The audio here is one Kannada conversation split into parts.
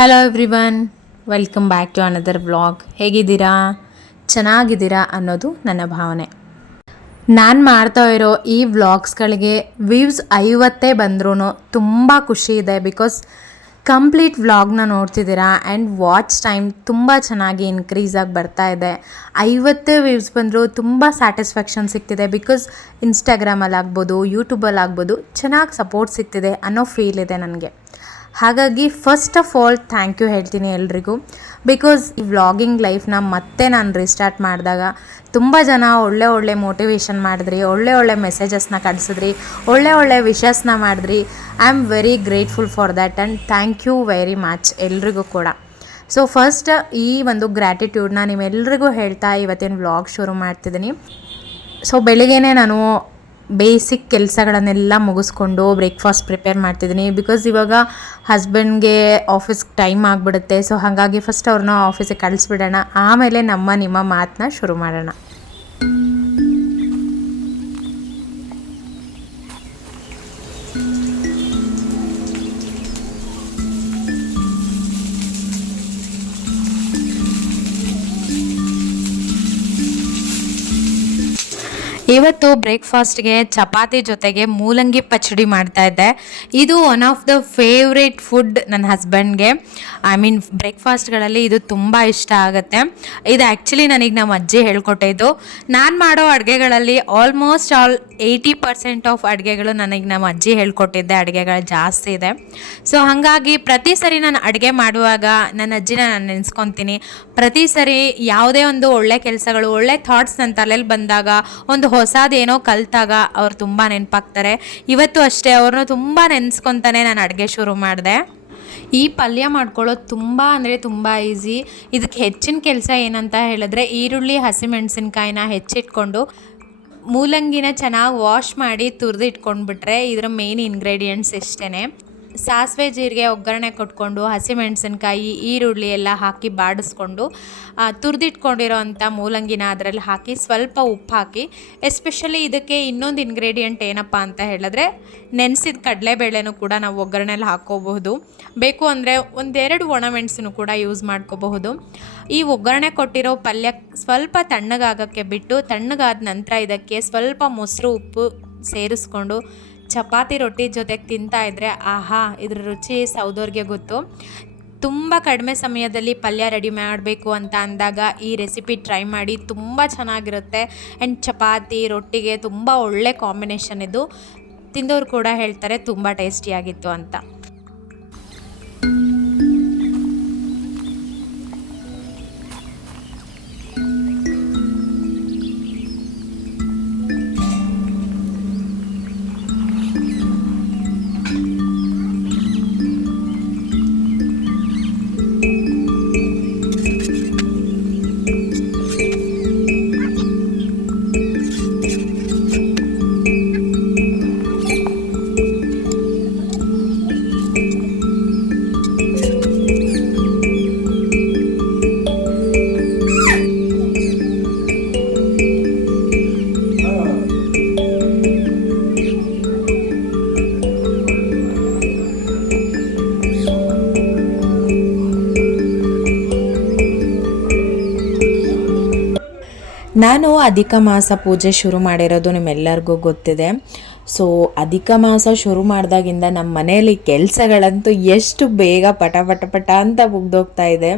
Hello everyone, welcome back to another vlog. ಹೇಗಿದ್ದೀರಾ? ಚೆನ್ನಾಗಿದ್ದೀರಾ ಅನ್ನೋದು ನನ್ನ ಭಾವನೆ. ನಾನು ಮಾಡ್ತಾ ಇರೋ ಈ ವ್ಲಾಗ್ಸ್ಗಳಿಗೆ ವ್ಯೂಸ್ 50 ಬಂದ್ರೂ ತುಂಬ ಖುಷಿ ಇದೆ. ಬಿಕಾಸ್ ಕಂಪ್ಲೀಟ್ ವ್ಲಾಗ್ನ ನೋಡ್ತಿದ್ದೀರಾ ಆ್ಯಂಡ್ ವಾಚ್ ಟೈಮ್ ತುಂಬ ಚೆನ್ನಾಗಿ ಇನ್ಕ್ರೀಸ್ ಆಗಿ ಬರ್ತಾ ಇದೆ. 50 ವ್ಯೂಸ್ ಬಂದರೂ ತುಂಬ ಸ್ಯಾಟಿಸ್ಫ್ಯಾಕ್ಷನ್ ಸಿಗ್ತಿದೆ. ಬಿಕಾಸ್ ಇನ್ಸ್ಟಾಗ್ರಾಮಲ್ಲಿ ಆಗ್ಬೋದು, ಯೂಟ್ಯೂಬಲ್ಲಿ ಆಗ್ಬೋದು ಚೆನ್ನಾಗಿ ಸಪೋರ್ಟ್ ಸಿಗ್ತಿದೆ ಅನ್ನೋ ಫೀಲ್ ಇದೆ ನನಗೆ. ಹಾಗಾಗಿ first of all thank you ಹೇಳ್ತೀನಿ ಎಲ್ರಿಗೂ. ಬಿಕಾಸ್ ಈ ವ್ಲಾಗಿಂಗ್ ಲೈಫ್ನ ಮತ್ತೆ ನಾನು ರೀಸ್ಟಾರ್ಟ್ ಮಾಡಿದಾಗ ತುಂಬ ಜನ ಒಳ್ಳೆ ಮೋಟಿವೇಶನ್ ಮಾಡಿದ್ರಿ, ಒಳ್ಳೆ ಮೆಸೇಜಸ್ನ ಕಳಿಸಿದ್ರಿ, ಒಳ್ಳೆ ವಿಶಸ್ನ ಮಾಡಿದ್ರಿ. I am very grateful for that and thank you very much ಎಲ್ರಿಗೂ ಕೂಡ. ಸೊ ಫಸ್ಟ್ ಈ ಒಂದು ಗ್ರ್ಯಾಟಿಟ್ಯೂಡ್ನ ನಿಮ್ಮೆಲ್ರಿಗೂ ಹೇಳ್ತಾ ಇವತ್ತಿನ ವ್ಲಾಗ್ ಶುರು ಮಾಡ್ತಿದ್ದೀನಿ. ಸೊ ಬೆಳಿಗ್ಗೆನೇ ನಾನು ಬೇಸಿಕ್ ಕೆಲಸಗಳನ್ನೆಲ್ಲ ಮುಗಿಸ್ಕೊಂಡು ಬ್ರೇಕ್ಫಾಸ್ಟ್ ಪ್ರಿಪೇರ್ ಮಾಡ್ತಿದ್ದೀನಿ. ಬಿಕಾಸ್ ಇವಾಗ ಹಸ್ಬೆಂಡ್ಗೆ ಆಫೀಸ್ಗೆ ಟೈಮ್ ಆಗಿಬಿಡುತ್ತೆ. ಸೊ ಹಾಗಾಗಿ ಫಸ್ಟ್ ಅವ್ರನ್ನ ಆಫೀಸಿಗೆ ಕಳಿಸ್ಬಿಡೋಣ, ಆಮೇಲೆ ನಿಮ್ಮ ಮಾತನ್ನ ಶುರು ಮಾಡೋಣ. ಇವತ್ತು ಬ್ರೇಕ್ಫಾಸ್ಟ್ಗೆ ಚಪಾತಿ ಜೊತೆಗೆ ಮೂಲಂಗಿ ಪಚಡಿ ಮಾಡ್ತಾಯಿದ್ದೆ. ಇದು one of the favourite food ನನ್ನ ಹಸ್ಬೆಂಡ್ಗೆ. ಐ ಮೀನ್ ಬ್ರೇಕ್ಫಾಸ್ಟ್ಗಳಲ್ಲಿ ಇದು ತುಂಬ ಇಷ್ಟ ಆಗುತ್ತೆ. ಇದು ಆ್ಯಕ್ಚುಲಿ ನನಗೆ ನಮ್ಮ ಅಜ್ಜಿ ಹೇಳ್ಕೊಟ್ಟಿದ್ದು. ನಾನು ಮಾಡೋ ಅಡುಗೆಗಳಲ್ಲಿ ಆಲ್ಮೋಸ್ಟ್ 80% ಆಫ್ ಅಡುಗೆಗಳು ನನಗೆ ನಮ್ಮ ಅಜ್ಜಿ ಹೇಳ್ಕೊಟ್ಟಿದ್ದೆ. ಅಡುಗೆಗಳು ಜಾಸ್ತಿ ಇದೆ. ಸೊ ಹಾಗಾಗಿ ಪ್ರತಿ ಸರಿ ನಾನು ಅಡುಗೆ ಮಾಡುವಾಗ ನನ್ನ ಅಜ್ಜಿನ ನಾನು ನೆನೆಸ್ಕೊತೀನಿ. ಪ್ರತಿ ಸರಿ ಯಾವುದೇ ಒಂದು ಒಳ್ಳೆ ಕೆಲಸಗಳು, ಒಳ್ಳೆ ಥಾಟ್ಸ್ ನನ್ನ ತಲೆಯಲ್ಲಿ ಬಂದಾಗ, ಒಂದು ಹೊಸದೇನೋ ಕಲಿತಾಗ ಅವ್ರು ತುಂಬ ನೆನಪಾಗ್ತಾರೆ. ಇವತ್ತು ಅಷ್ಟೇ ಅವ್ರನ್ನ ತುಂಬ ನೆನೆಸ್ಕೊತಾನೆ ನಾನು ಅಡುಗೆ ಶುರು ಮಾಡಿದೆ. ಈ ಪಲ್ಯ ಮಾಡ್ಕೊಳ್ಳೋದು ತುಂಬ ಈಸಿ. ಇದಕ್ಕೆ ಹೆಚ್ಚಿನ ಕೆಲಸ ಏನಂತ ಹೇಳಿದ್ರೆ, ಈರುಳ್ಳಿ ಹಸಿಮೆಣಸಿನ್ಕಾಯಿನ ಹೆಚ್ಚಿಟ್ಕೊಂಡು ಮೂಲಂಗಿನ ಚೆನ್ನಾಗಿ ವಾಶ್ ಮಾಡಿ ತುರಿದಿಟ್ಕೊಂಡ್ಬಿಟ್ರೆ ಇದರ ಮೇನ್ ಇಂಗ್ರೀಡಿಯೆಂಟ್ಸ್ ಇಷ್ಟೇ. ಸಾಸಿವೆ ಜೀರಿಗೆ ಒಗ್ಗರಣೆ ಕೊಟ್ಕೊಂಡು ಹಸಿಮೆಣಸಿನ್ಕಾಯಿ ಈರುಳ್ಳಿ ಎಲ್ಲ ಹಾಕಿ ಬಾಡಿಸ್ಕೊಂಡು ತುರಿದಿಟ್ಕೊಂಡಿರೋ ಅಂಥ ಮೂಲಂಗಿನ ಅದರಲ್ಲಿ ಹಾಕಿ ಸ್ವಲ್ಪ ಉಪ್ಪು ಹಾಕಿ, ಎಸ್ಪೆಷಲಿ ಇದಕ್ಕೆ ಇನ್ನೊಂದು ಇಂಗ್ರೀಡಿಯೆಂಟ್ ಏನಪ್ಪ ಅಂತ ಹೇಳಿದ್ರೆ ನೆನೆಸಿದ ಕಡಲೆಬೇಳೆನೂ ಕೂಡ ನಾವು ಒಗ್ಗರಣೆಯಲ್ಲಿ ಹಾಕ್ಕೋಬಹುದು. ಬೇಕು ಅಂದರೆ 1-2 ಒಣಮೆಣಸನ್ನು ಕೂಡ ಯೂಸ್ ಮಾಡ್ಕೋಬಹುದು. ಈ ಒಗ್ಗರಣೆ ಕೊಟ್ಟಿರೋ ಪಲ್ಯ ಸ್ವಲ್ಪ ತಣ್ಣಗಾಗೋಕ್ಕೆ ಬಿಟ್ಟು, ತಣ್ಣಗಾದ ನಂತರ ಇದಕ್ಕೆ ಸ್ವಲ್ಪ ಮೊಸರು ಉಪ್ಪು ಸೇರಿಸ್ಕೊಂಡು ಚಪಾತಿ ರೊಟ್ಟಿ ಜೊತೆಗೆ ತಿಂತಾಯಿದ್ರೆ ಆಹಾ, ಇದ್ರ ರುಚಿ ಸೌದೋರ್ಗೆ ಗೊತ್ತು. ತುಂಬ ಕಡಿಮೆ ಸಮಯದಲ್ಲಿ ಪಲ್ಯ ರೆಡಿ ಮಾಡಬೇಕು ಅಂತ ಅಂದಾಗ ಈ ರೆಸಿಪಿ ಟ್ರೈ ಮಾಡಿ, ತುಂಬ ಚೆನ್ನಾಗಿರುತ್ತೆ. ಆ್ಯಂಡ್ ಚಪಾತಿ ರೊಟ್ಟಿಗೆ ತುಂಬ ಒಳ್ಳೆ ಕಾಂಬಿನೇಷನ್ ಇದು. ತಿಂದವ್ರು ಕೂಡ ಹೇಳ್ತಾರೆ ತುಂಬ ಟೇಸ್ಟಿಯಾಗಿತ್ತು ಅಂತ. ನಾನು ಅಧಿಕ ಮಾಸ ಪೂಜೆ ಶುರು ಮಾಡಿರೋದು ನಿಮ್ಮೆಲ್ಲರಿಗೂ ಗೊತ್ತಿದೆ. ಸೊ ಅಧಿಕ ಮಾಸ ಶುರು ಮಾಡಿದಾಗಿಂದ ನಮ್ಮ ಮನೆಯಲ್ಲಿ ಕೆಲಸಗಳಂತೂ ಎಷ್ಟು ಬೇಗ ಪಟ ಅಂತ ಮುಗ್ದೋಗ್ತಾ ಇದೆ.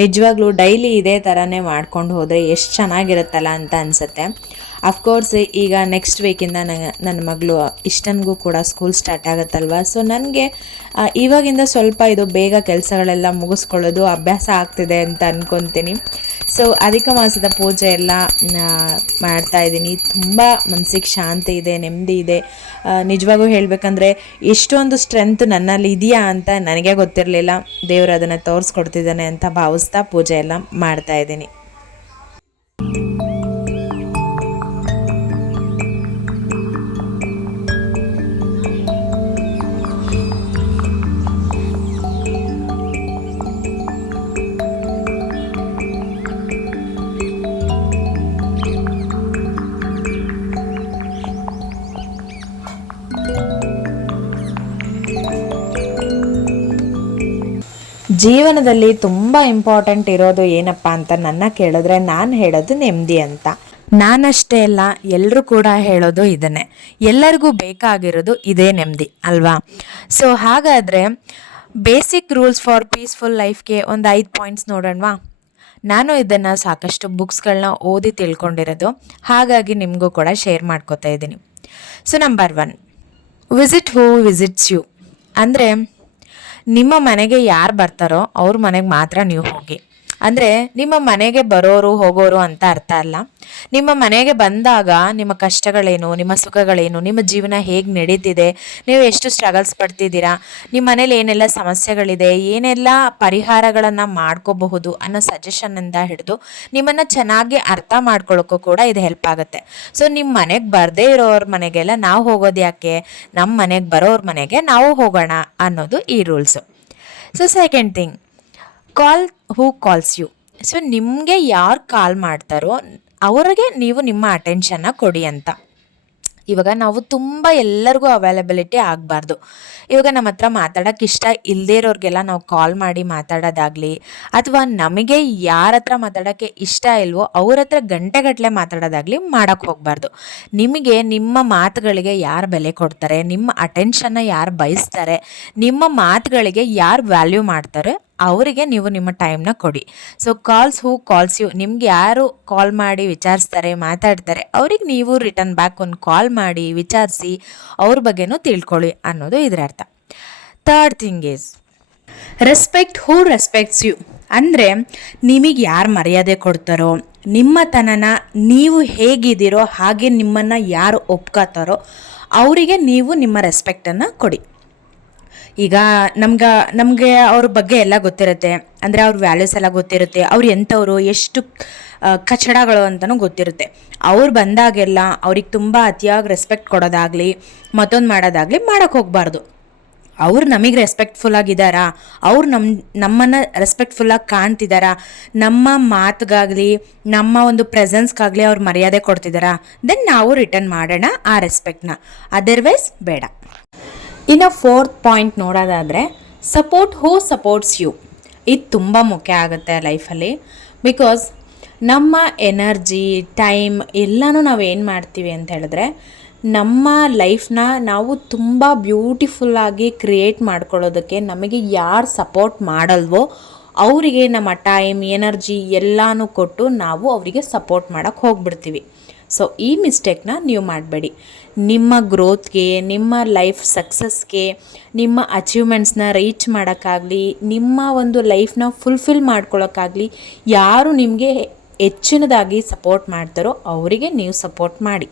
ನಿಜವಾಗ್ಲೂ ಡೈಲಿ ಇದೇ ಥರನೇ ಮಾಡ್ಕೊಂಡು ಹೋದರೆ ಎಷ್ಟು ಚೆನ್ನಾಗಿರುತ್ತಲ್ಲ ಅಂತ ಅನಿಸುತ್ತೆ. ಅಫ್ಕೋರ್ಸ್ ಈಗ ನೆಕ್ಸ್ಟ್ ವೀಕಿಂದ ನನ್ನ ಮಗಳು ಇಷ್ಟನಿಗೂ ಕೂಡ ಸ್ಕೂಲ್ ಸ್ಟಾರ್ಟ್ ಆಗುತ್ತಲ್ವ. ಸೊ ನನಗೆ ಇವಾಗಿಂದ ಸ್ವಲ್ಪ ಇದು ಬೇಗ ಕೆಲಸಗಳೆಲ್ಲ ಮುಗಿಸ್ಕೊಳ್ಳೋದು ಅಭ್ಯಾಸ ಆಗ್ತಿದೆ ಅಂತ ಅಂದ್ಕೊತೀನಿ. ಸೊ ಅಧಿಕ ಮಾಸದ ಪೂಜೆ ಎಲ್ಲ ಮಾಡ್ತಾಯಿದ್ದೀನಿ. ತುಂಬ ಮನಸ್ಸಿಗೆ ಶಾಂತಿ ಇದೆ, ನೆಮ್ಮದಿ ಇದೆ. ನಿಜವಾಗೂ ಹೇಳಬೇಕಂದ್ರೆ ಎಷ್ಟೊಂದು ಸ್ಟ್ರೆಂತ್ ನನ್ನಲ್ಲಿ ಇದೆಯಾ ಅಂತ ನನಗೆ ಗೊತ್ತಿರಲಿಲ್ಲ. ದೇವರು ಅದನ್ನು ತೋರಿಸ್ಕೊಡ್ತಿದ್ದಾನೆ ಅಂತ ಭಾವಿಸ್ತಾ ಪೂಜೆ ಎಲ್ಲ ಮಾಡ್ತಾಯಿದ್ದೀನಿ. ಜೀವನದಲ್ಲಿ ತುಂಬ ಇಂಪಾರ್ಟೆಂಟ್ ಇರೋದು ಏನಪ್ಪ ಅಂತ ನನ್ನ ಕೇಳಿದ್ರೆ ನಾನು ಹೇಳೋದು ನೆಮ್ಮದಿ ಅಂತ. ನಾನಷ್ಟೇ ಅಲ್ಲ, ಎಲ್ಲರೂ ಕೂಡ ಹೇಳೋದು ಇದನ್ನೇ. ಎಲ್ಲರಿಗೂ ಬೇಕಾಗಿರೋದು ಇದೇ ನೆಮ್ಮದಿ ಅಲ್ವಾ? ಸೊ ಹಾಗಾದರೆ ಬೇಸಿಕ್ ರೂಲ್ಸ್ ಫಾರ್ ಪೀಸ್ಫುಲ್ ಲೈಫ್ಗೆ ಒಂದು 5 ಪಾಯಿಂಟ್ಸ್ ನೋಡೋಣವಾ? ನಾನು ಇದನ್ನು ಸಾಕಷ್ಟು ಬುಕ್ಸ್ಗಳನ್ನ ಓದಿ ತಿಳ್ಕೊಂಡಿರೋದು, ಹಾಗಾಗಿ ನಿಮಗೂ ಕೂಡ ಶೇರ್ ಮಾಡ್ಕೋತಾ ಇದ್ದೀನಿ. So number 1, visit who visits you. ಅಂದರೆ ನಿಮ್ಮ ಮನೆಗೆ ಯಾರು ಬರ್ತಾರೋ ಅವ್ರ ಮನೆಗೆ ಮಾತ್ರ ನೀವು ಹೋಗಿ. ಅಂದರೆ ನಿಮ್ಮ ಮನೆಗೆ ಬರೋರು ಹೋಗೋರು ಅಂತ ಅರ್ಥ ಅಲ್ಲ. ನಿಮ್ಮ ಮನೆಗೆ ಬಂದಾಗ ನಿಮ್ಮ ಕಷ್ಟಗಳೇನು, ನಿಮ್ಮ ಸುಖಗಳೇನು, ನಿಮ್ಮ ಜೀವನ ಹೇಗೆ ನಡೀತಿದೆ, ನೀವು ಎಷ್ಟು ಸ್ಟ್ರಗಲ್ಸ್ ಪಡ್ತಿದ್ದೀರಾ, ನಿಮ್ಮ ಮನೇಲಿ ಏನೆಲ್ಲ ಸಮಸ್ಯೆಗಳಿದೆ, ಏನೆಲ್ಲ ಪರಿಹಾರಗಳನ್ನು ಮಾಡ್ಕೋಬಹುದು ಅನ್ನೋ ಸಜೆಷನ್ನಿಂದ ಹಿಡಿದು ನಿಮ್ಮನ್ನು ಚೆನ್ನಾಗಿ ಅರ್ಥ ಮಾಡ್ಕೊಳ್ಳೋಕ್ಕೂ ಕೂಡ ಇದು ಹೆಲ್ಪ್ ಆಗುತ್ತೆ. ಸೊ ನಿಮ್ಮ ಮನೆಗೆ ಬರದೇ ಇರೋರ ಮನೆಗೆಲ್ಲ ನಾವು ಹೋಗೋದು ಯಾಕೆ, ನಮ್ಮ ಮನೆಗೆ ಬರೋರ ಮನೆಗೆ ನಾವು ಹೋಗೋಣ ಅನ್ನೋದು ಈ rules. So second thing, call who calls you. So ನಿಮಗೆ ಯಾರು ಕಾಲ್ ಮಾಡ್ತಾರೋ ಅವ್ರಿಗೆ ನೀವು ನಿಮ್ಮ ಅಟೆನ್ಷನ್ನ ಕೊಡಿ ಅಂತ. ಇವಾಗ ನಾವು ತುಂಬ ಎಲ್ಲರಿಗೂ ಅವೈಲಬಿಲಿಟಿ ಆಗಬಾರ್ದು. ಇವಾಗ ನಮ್ಮ ಹತ್ರ ಮಾತಾಡೋಕ್ಕೆ ಇಷ್ಟ ಇಲ್ಲದೇ ಇರೋರಿಗೆಲ್ಲ ನಾವು ಕಾಲ್ ಮಾಡಿ ಮಾತಾಡೋದಾಗಲಿ, ಅಥವಾ ನಮಗೆ ಯಾರ ಹತ್ರ ಮಾತಾಡೋಕ್ಕೆ ಇಷ್ಟ ಇಲ್ವೋ ಅವ್ರ ಹತ್ರ ಗಂಟೆಗಟ್ಟಲೆ ಮಾತಾಡೋದಾಗಲಿ ಮಾಡೋಕ್ಕೆ ಹೋಗಬಾರ್ದು. ನಿಮಗೆ ನಿಮ್ಮ ಮಾತುಗಳಿಗೆ ಯಾರು ಬೆಲೆ ಕೊಡ್ತಾರೆ, ನಿಮ್ಮ ಅಟೆನ್ಷನ್ನ ಯಾರು ಬಯಸ್ತಾರೆ, ನಿಮ್ಮ ಮಾತುಗಳಿಗೆ ಯಾರು ವ್ಯಾಲ್ಯೂ ಮಾಡ್ತಾರೆ ಅವರಿಗೆ ನೀವು ನಿಮ್ಮ ಟೈಮ್ನ ಕೊಡಿ. So calls who calls you, ನಿಮ್ಗೆ ಯಾರು ಕಾಲ್ ಮಾಡಿ ವಿಚಾರಿಸ್ತಾರೆ, ಮಾತಾಡ್ತಾರೆ, ಅವ್ರಿಗೆ ನೀವು ರಿಟರ್ನ್ ಬ್ಯಾಕ್ ಒಂದು ಕಾಲ್ ಮಾಡಿ ವಿಚಾರಿಸಿ ಅವ್ರ ಬಗ್ಗೆನೂ ತಿಳ್ಕೊಳ್ಳಿ ಅನ್ನೋದು ಇದರ ಅರ್ಥ. Third thing is respect who respects you. ಅಂದರೆ ನಿಮಗೆ ಯಾರು ಮರ್ಯಾದೆ ಕೊಡ್ತಾರೋ, ನಿಮ್ಮ ತನನ ನೀವು ಹೇಗಿದ್ದೀರೋ ಹಾಗೆ ನಿಮ್ಮನ್ನು ಯಾರು ಒಪ್ಕೋತಾರೋ ಅವರಿಗೆ ನೀವು ನಿಮ್ಮ ರೆಸ್ಪೆಕ್ಟನ್ನು ಕೊಡಿ. ಈಗ ನಮಗೆ ಅವ್ರ ಬಗ್ಗೆ ಎಲ್ಲ ಗೊತ್ತಿರುತ್ತೆ, ಅಂದರೆ ಅವ್ರ ವ್ಯಾಲ್ಯೂಸ್ ಎಲ್ಲ ಗೊತ್ತಿರುತ್ತೆ, ಅವ್ರು ಎಂಥವ್ರು, ಎಷ್ಟು ಕಚಡಗಳು ಅಂತಲೂ ಗೊತ್ತಿರುತ್ತೆ. ಅವ್ರು ಬಂದಾಗೆಲ್ಲ ಅವ್ರಿಗೆ ತುಂಬ ಅತಿಯಾಗಿ ರೆಸ್ಪೆಕ್ಟ್ ಕೊಡೋದಾಗಲಿ ಮತ್ತೊಂದು ಮಾಡೋದಾಗಲಿ ಮಾಡೋಕ್ಕೆ ಹೋಗಬಾರ್ದು. ಅವ್ರು ನಮಗೆ ರೆಸ್ಪೆಕ್ಟ್ಫುಲ್ಲಾಗಿದ್ದಾರಾ, ಅವ್ರು ನಮ್ಮನ್ನು ರೆಸ್ಪೆಕ್ಟ್ಫುಲ್ಲಾಗಿ ಕಾಣ್ತಿದ್ದಾರಾ, ನಮ್ಮ ಮಾತುಗಾಗಲಿ ನಮ್ಮ ಒಂದು ಪ್ರೆಸೆನ್ಸ್ಗಾಗಲಿ ಅವ್ರು ಮರ್ಯಾದೆ ಕೊಡ್ತಿದ್ದಾರಾ, ದೆನ್ ನಾವು ರಿಟರ್ನ್ ಮಾಡೋಣ ಆ ರೆಸ್ಪೆಕ್ಟ್ನ, ಅದರ್ವೈಸ್ ಬೇಡ. ಇನ್ನು ಫೋರ್ತ್ ಪಾಯಿಂಟ್ ನೋಡೋದಾದರೆ ಸಪೋರ್ಟ್ ಹೂ ಸಪೋರ್ಟ್ಸ್ ಯು. ಇದು ತುಂಬ ಮುಖ್ಯ ಆಗುತ್ತೆ ಲೈಫಲ್ಲಿ. ಬಿಕಾಸ್ ನಮ್ಮ ಎನರ್ಜಿ, ಟೈಮ್ ಎಲ್ಲನೂ ನಾವು ಏನು ಮಾಡ್ತೀವಿ ಅಂತ ಹೇಳಿದ್ರೆ, ನಮ್ಮ ಲೈಫ್ನ ನಾವು ತುಂಬ ಬ್ಯೂಟಿಫುಲ್ಲಾಗಿ ಕ್ರಿಯೇಟ್ ಮಾಡ್ಕೊಳ್ಳೋದಕ್ಕೆ ನಮಗೆ ಯಾರು ಸಪೋರ್ಟ್ ಮಾಡಲ್ವೋ ಅವರಿಗೆ ನಮ್ಮ ಟೈಮ್, ಎನರ್ಜಿ ಎಲ್ಲನೂ ಕೊಟ್ಟು ನಾವು ಅವರಿಗೆ ಸಪೋರ್ಟ್ ಮಾಡೋಕ್ಕೆ ಹೋಗ್ಬಿಡ್ತೀವಿ. ಸೊ ಈ ಮಿಸ್ಟೇಕ್ನ ನೀವು ಮಾಡಬೇಡಿ. ನಿಮ್ಮ ಗ್ರೋತ್ಗೆ, ನಿಮ್ಮ ಲೈಫ್ ಸಕ್ಸಸ್ಗೆ, ನಿಮ್ಮ ಅಚೀವ್ಮೆಂಟ್ಸ್ನ ರೀಚ್ ಮಾಡೋಕ್ಕಾಗಲಿ, ನಿಮ್ಮ ಒಂದು ಲೈಫ್ನ ಫುಲ್ಫಿಲ್ ಮಾಡ್ಕೊಳ್ಳೋಕ್ಕಾಗಲಿ ಯಾರು ನಿಮಗೆ ಹೆಚ್ಚಿನದಾಗಿ ಸಪೋರ್ಟ್ ಮಾಡ್ತಾರೋ ಅವರಿಗೆ ನೀವು ಸಪೋರ್ಟ್ ಮಾಡಿ.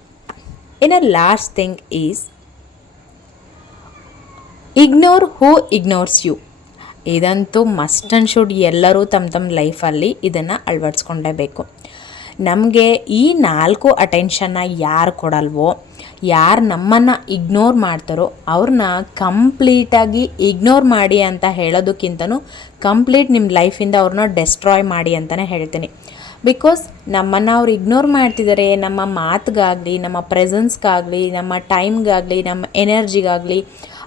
ಇನ್ನು last thing is ignore who ignores you. ಇದಂತೂ ಮಸ್ಟ್ ಆ್ಯಂಡ್ ಶುಡ್ ಎಲ್ಲರೂ ತಮ್ಮ ಲೈಫಲ್ಲಿ ಇದನ್ನು ಅಳವಡಿಸ್ಕೊಳ್ಳೇಬೇಕು. ನಮಗೆ ಈ 4 ಅಟೆನ್ಷನ್ನ ಯಾರು ಕೊಡಲ್ವೋ, ಯಾರು ನಮ್ಮನ್ನು ಇಗ್ನೋರ್ ಮಾಡ್ತಾರೋ ಅವ್ರನ್ನ ಕಂಪ್ಲೀಟಾಗಿ ಇಗ್ನೋರ್ ಮಾಡಿ ಅಂತ ಹೇಳೋದಕ್ಕಿಂತನೂ ಕಂಪ್ಲೀಟ್ ನಿಮ್ಮ ಲೈಫಿಂದ ಅವ್ರನ್ನ ಡೆಸ್ಟ್ರಾಯ್ ಮಾಡಿ ಅಂತಲೇ ಹೇಳ್ತೀನಿ. ಬಿಕಾಸ್ ನಮ್ಮನ್ನು ಅವ್ರು ಇಗ್ನೋರ್ ಮಾಡ್ತಿದ್ದಾರೆ. ನಮ್ಮ ಮಾತಿಗಾಗಲಿ, ನಮ್ಮ ಪ್ರೆಸೆನ್ಸ್ಗಾಗಲಿ, ನಮ್ಮ ಟೈಮ್ಗಾಗಲಿ, ನಮ್ಮ ಎನರ್ಜಿಗಾಗಲಿ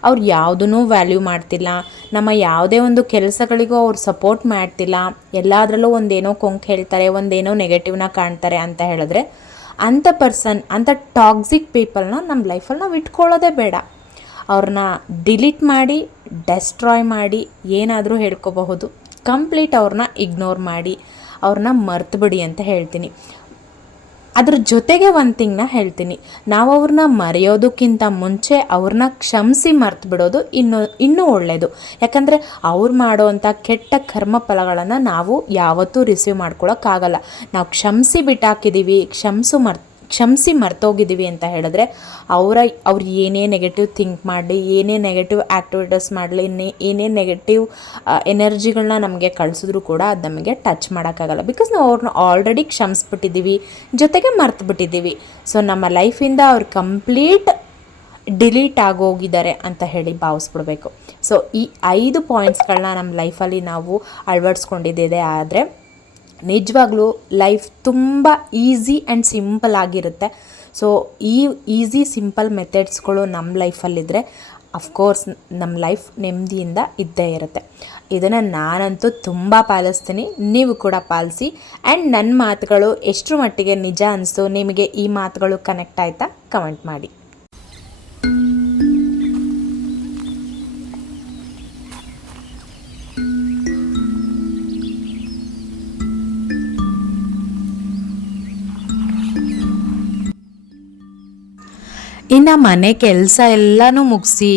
ಅವ್ರು ಯಾವುದೂ ವ್ಯಾಲ್ಯೂ ಮಾಡ್ತಿಲ್ಲ. ನಮ್ಮ ಯಾವುದೇ ಒಂದು ಕೆಲಸಗಳಿಗೂ ಅವ್ರು ಸಪೋರ್ಟ್ ಮಾಡ್ತಿಲ್ಲ. ಎಲ್ಲದರಲ್ಲೂ ಒಂದೇನೋ ಕೊಂಕು ಹೇಳ್ತಾರೆ, ಒಂದೇನೋ ನೆಗೆಟಿವ್ನ ಕಾಣ್ತಾರೆ ಅಂತ ಹೇಳಿದ್ರೆ ಅಂಥ ಅಂಥ ಟಾಕ್ಸಿಕ್ ಪೀಪಲ್ನ ನಮ್ಮ ಲೈಫಲ್ಲಿ ನಾವು ಇಟ್ಕೊಳ್ಳೋದೇ ಬೇಡ. ಅವ್ರನ್ನ ಡಿಲೀಟ್ ಮಾಡಿ, ಡೆಸ್ಟ್ರಾಯ್ ಮಾಡಿ ಏನಾದರೂ ಹೇಳ್ಕೋಬಹುದು. ಕಂಪ್ಲೀಟ್ ಅವ್ರನ್ನ ಇಗ್ನೋರ್ ಮಾಡಿ, ಅವ್ರನ್ನ ಮರ್ತುಬಿಡಿ ಅಂತ ಹೇಳ್ತೀನಿ. ಅದ್ರ ಜೊತೆಗೆ ಒಂದು ಥಿಂಗ್ನ ಹೇಳ್ತೀನಿ, ನಾವು ಅವ್ರನ್ನ ಮರೆಯೋದಕ್ಕಿಂತ ಮುಂಚೆ ಅವ್ರನ್ನ ಕ್ಷಮಿಸಿ ಮರ್ತು ಬಿಡೋದು ಇನ್ನೂ ಒಳ್ಳೆಯದು. ಯಾಕಂದರೆ ಅವ್ರು ಮಾಡೋವಂಥ ಕೆಟ್ಟ ಕರ್ಮ ಫಲಗಳನ್ನು ನಾವು ಯಾವತ್ತೂ ರಿಸೀವ್ ಮಾಡ್ಕೊಳಕ್ಕಾಗಲ್ಲ. ನಾವು ಕ್ಷಮಿಸಿ ಬಿಟ್ಟಾಕಿದ್ದೀವಿ, ಕ್ಷಮಿಸಿ ಮರ್ತೋಗಿದ್ದೀವಿ ಅಂತ ಹೇಳಿದ್ರೆ ಅವ್ರು ಏನೇ ನೆಗೆಟಿವ್ ಥಿಂಕ್ ಮಾಡಲಿ, ಏನೇ ನೆಗೆಟಿವ್ ಆ್ಯಕ್ಟಿವಿಟೀಸ್ ಮಾಡಲಿ, ಏನೇ ನೆಗೆಟಿವ್ ಎನರ್ಜಿಗಳನ್ನ ನಮಗೆ ಕಳಿಸಿದ್ರು ಕೂಡ ಅದು ನಮಗೆ ಟಚ್ ಮಾಡೋಕ್ಕಾಗಲ್ಲ. ಬಿಕಾಸ್ ನಾವು ಅವ್ರನ್ನ ಆಲ್ರೆಡಿ ಕ್ಷಮಿಸ್ಬಿಟ್ಟಿದ್ದೀವಿ, ಜೊತೆಗೆ ಮರ್ತುಬಿಟ್ಟಿದ್ದೀವಿ. ಸೊ ನಮ್ಮ ಲೈಫಿಂದ ಅವ್ರು ಕಂಪ್ಲೀಟ್ ಡಿಲೀಟ್ ಆಗೋಗಿದ್ದಾರೆ ಅಂತ ಹೇಳಿ ಭಾವಿಸ್ಬಿಡ್ಬೇಕು. ಸೊ ಈ 5 ಪಾಯಿಂಟ್ಸ್ಗಳನ್ನ ನಮ್ಮ ಲೈಫಲ್ಲಿ ನಾವು ಅಳವಡಿಸ್ಕೊಂಡಿದ್ದಿದೆ ಆದರೆ ನಿಜವಾಗ್ಲೂ ಲೈಫ್ ತುಂಬ ಈಸಿ ಆ್ಯಂಡ್ ಸಿಂಪಲ್ ಆಗಿರುತ್ತೆ. ಸೊ ಈ ಈಸಿ ಸಿಂಪಲ್ ಮೆಥಡ್ಸ್ಗಳು ನಮ್ಮ ಲೈಫಲ್ಲಿದ್ದರೆ ಅಫ್ಕೋರ್ಸ್ ನಮ್ಮ ಲೈಫ್ ನೆಮ್ಮದಿಯಿಂದ ಇದ್ದೇ ಇರುತ್ತೆ. ಇದನ್ನು ನಾನಂತೂ ತುಂಬ ಪಾಲಿಸ್ತೀನಿ, ನೀವು ಕೂಡ ಪಾಲಿಸಿ. ಆ್ಯಂಡ್ ನನ್ನ ಮಾತುಗಳು ಎಷ್ಟರ ಮಟ್ಟಿಗೆ ನಿಜ ಅನಿಸ್ತು, ನಿಮಗೆ ಈ ಮಾತುಗಳು ಕನೆಕ್ಟ್ ಆಯಿತಾ ಕಮೆಂಟ್ ಮಾಡಿ. ಇನ್ನು ಮನೆ ಕೆಲಸ ಎಲ್ಲನೂ ಮುಗಿಸಿ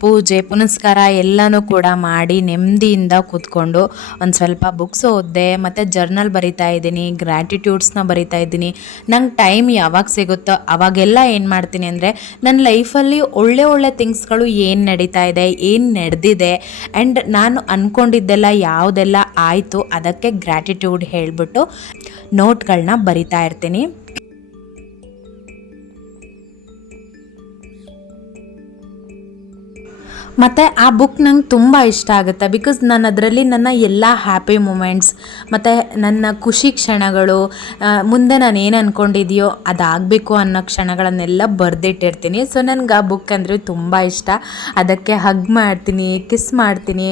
ಪೂಜೆ ಪುನಸ್ಕಾರ ಎಲ್ಲನೂ ಕೂಡ ಮಾಡಿ ನೆಮ್ಮದಿಯಿಂದ ಕೂತ್ಕೊಂಡು ಒಂದು ಸ್ವಲ್ಪ ಬುಕ್ಸ್ ಓದಿದೆ, ಮತ್ತು ಜರ್ನಲ್ ಬರಿತಾ ಇದ್ದೀನಿ, ಗ್ರ್ಯಾಟಿಟ್ಯೂಡ್ಸ್ನ ಬರಿತಾ ಇದ್ದೀನಿ. ನಂಗೆ ಟೈಮ್ ಯಾವಾಗ ಸಿಗುತ್ತೋ ಅವಾಗೆಲ್ಲ ಏನು ಮಾಡ್ತೀನಿ ಅಂದರೆ, ನನ್ನ ಲೈಫಲ್ಲಿ ಒಳ್ಳೆ ಥಿಂಗ್ಸ್ಗಳು ಏನು ನಡೀತಾ ಇದೆ, ಏನು ನಡೆದಿದೆ, ಆ್ಯಂಡ್ ನಾನು ಅಂದ್ಕೊಂಡಿದ್ದೆಲ್ಲ ಯಾವುದೆಲ್ಲ ಆಯಿತು ಅದಕ್ಕೆ ಗ್ರ್ಯಾಟಿಟ್ಯೂಡ್ ಹೇಳಿಬಿಟ್ಟು ನೋಟ್ಗಳನ್ನ ಬರಿತಾ ಇರ್ತೀನಿ. ಮತ್ತು ಆ ಬುಕ್ ನಂಗೆ ತುಂಬ ಇಷ್ಟ ಆಗುತ್ತೆ, ಬಿಕಾಸ್ ನಾನು ಅದರಲ್ಲಿ ನನ್ನ ಎಲ್ಲ ಹ್ಯಾಪಿ ಮೂಮೆಂಟ್ಸ್ ಮತ್ತು ನನ್ನ ಖುಷಿ ಕ್ಷಣಗಳು, ಮುಂದೆ ನಾನು ಏನು ಅಂದ್ಕೊಂಡಿದೆಯೋ ಅದಾಗಬೇಕು ಅನ್ನೋ ಕ್ಷಣಗಳನ್ನೆಲ್ಲ ಬರೆದಿಟ್ಟಿರ್ತೀನಿ. ಸೊ ನನಗೆ ಆ ಬುಕ್ ಅಂದರೆ ತುಂಬ ಇಷ್ಟ. ಅದಕ್ಕೆ ಹಗ್ ಮಾಡ್ತೀನಿ, ಕಿಸ್ ಮಾಡ್ತೀನಿ,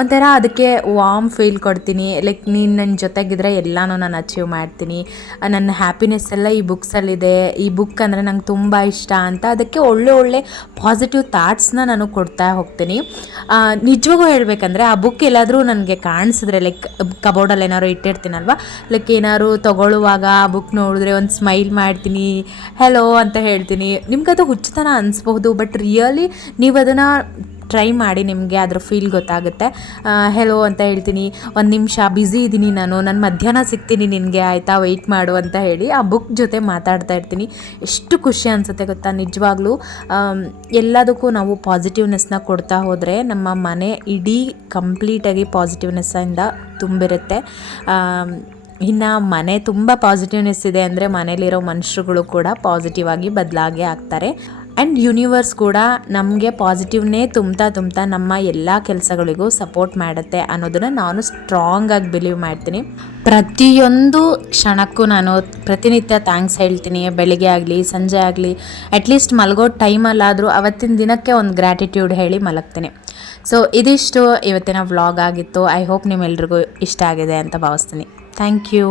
ಒಂಥರ ಅದಕ್ಕೆ ವಾರ್ಮ್ ಫೀಲ್ ಕೊಡ್ತೀನಿ. ಲೈಕ್ ನೀನು ನನ್ನ ಜೊತೆಗಿದ್ರೆ ಎಲ್ಲನೂ ನಾನು ಅಚೀವ್ ಮಾಡ್ತೀನಿ, ನನ್ನ ಹ್ಯಾಪಿನೆಸ್ ಎಲ್ಲ ಈ ಬುಕ್ಸಲ್ಲಿದೆ, ಈ ಬುಕ್ ಅಂದರೆ ನಂಗೆ ತುಂಬ ಇಷ್ಟ ಅಂತ ಅದಕ್ಕೆ ಒಳ್ಳೆ ಪಾಸಿಟಿವ್ ಥಾಟ್ಸ್ನ ನಾನು ಕೊಡ್ತಾ ಹೋಗ್ತೀನಿ. ನಿಜವಾಗೂ ಹೇಳಬೇಕಂದ್ರೆ ಆ ಬುಕ್ ಎಲ್ಲಾದರೂ ನನಗೆ ಕಾಣಿಸಿದ್ರೆ, ಲೈಕ್ ಕಬೋರ್ಡಲ್ಲಿ ಏನಾದ್ರು ಇಟ್ಟಿರ್ತೀನಲ್ವ, ಲೈಕ್ ಏನಾದ್ರು ತೊಗೊಳ್ಳುವಾಗ ಆ ಬುಕ್ ನೋಡಿದ್ರೆ ಒಂದು ಸ್ಮೈಲ್ ಮಾಡ್ತೀನಿ, ಹೆಲೋ ಅಂತ ಹೇಳ್ತೀನಿ. ನಿಮ್ಗದು ಹುಚ್ಚುತನ ಅನಿಸ್ಬಹುದು, ಬಟ್ ರಿಯಲಿ ನೀವು ಅದನ್ನು ಟ್ರೈ ಮಾಡಿ, ನಿಮಗೆ ಅದ್ರ ಫೀಲ್ ಗೊತ್ತಾಗುತ್ತೆ. ಹೆಲೋ ಅಂತ ಹೇಳ್ತೀನಿ, ಒಂದು ನಿಮಿಷ ಬ್ಯುಸಿ ಇದ್ದೀನಿ ನಾನು ಮಧ್ಯಾಹ್ನ ಸಿಗ್ತೀನಿ ನಿನಗೆ, ಆಯಿತಾ ವೆಯ್ಟ್ ಮಾಡು ಅಂತ ಹೇಳಿ ಆ ಬುಕ್ ಜೊತೆ ಮಾತಾಡ್ತಾ ಇರ್ತೀನಿ. ಎಷ್ಟು ಖುಷಿ ಅನಿಸುತ್ತೆ ಗೊತ್ತಾ ನಿಜವಾಗ್ಲೂ. ಎಲ್ಲದಕ್ಕೂ ನಾವು ಪಾಸಿಟಿವ್ನೆಸ್ನ ಕೊಡ್ತಾ ಹೋದರೆ ನಮ್ಮ ಮನೆ ಇಡೀ ಕಂಪ್ಲೀಟಾಗಿ ಪಾಸಿಟಿವ್ನೆಸ್ಸಿಂದ ತುಂಬಿರುತ್ತೆ. ಇನ್ನು ಮನೆ ತುಂಬ ಪಾಸಿಟಿವ್ನೆಸ್ ಇದೆ ಅಂದರೆ ಮನೇಲಿರೋ ಮನುಷ್ಯರುಗಳು ಕೂಡ ಪಾಸಿಟಿವ್ ಆಗಿ ಬದಲಾಗೇ ಆಗ್ತಾರೆ. ಆ್ಯಂಡ್ ಯೂನಿವರ್ಸ್ ಕೂಡ ನಮಗೆ ಪಾಸಿಟಿವ್ನೇ ತುಂಬ್ತಾ ನಮ್ಮ ಎಲ್ಲ ಕೆಲಸಗಳಿಗೂ ಸಪೋರ್ಟ್ ಮಾಡುತ್ತೆ ಅನ್ನೋದನ್ನು ನಾನು ಸ್ಟ್ರಾಂಗಾಗಿ ಬಿಲೀವ್ ಮಾಡ್ತೀನಿ. ಪ್ರತಿಯೊಂದು ಕ್ಷಣಕ್ಕೂ ನಾನು ಪ್ರತಿನಿತ್ಯ ಥ್ಯಾಂಕ್ಸ್ ಹೇಳ್ತೀನಿ. ಬೆಳಿಗ್ಗೆ ಆಗಲಿ ಸಂಜೆ ಆಗಲಿ, ಅಟ್ಲೀಸ್ಟ್ ಮಲಗೋ ಟೈಮಲ್ಲಾದರೂ ಅವತ್ತಿನ ದಿನಕ್ಕೆ ಒಂದು ಗ್ರ್ಯಾಟಿಟ್ಯೂಡ್ ಹೇಳಿ ಮಲಗ್ತೀನಿ. ಸೊ ಇದಿಷ್ಟು ಇವತ್ತಿನ ವ್ಲಾಗ್ ಆಗಿತ್ತು. ಐ ಹೋಪ್ ನಿಮ್ಮೆಲ್ರಿಗೂ ಇಷ್ಟ ಆಗಿದೆ ಅಂತ ಭಾವಿಸ್ತೀನಿ. Thank you.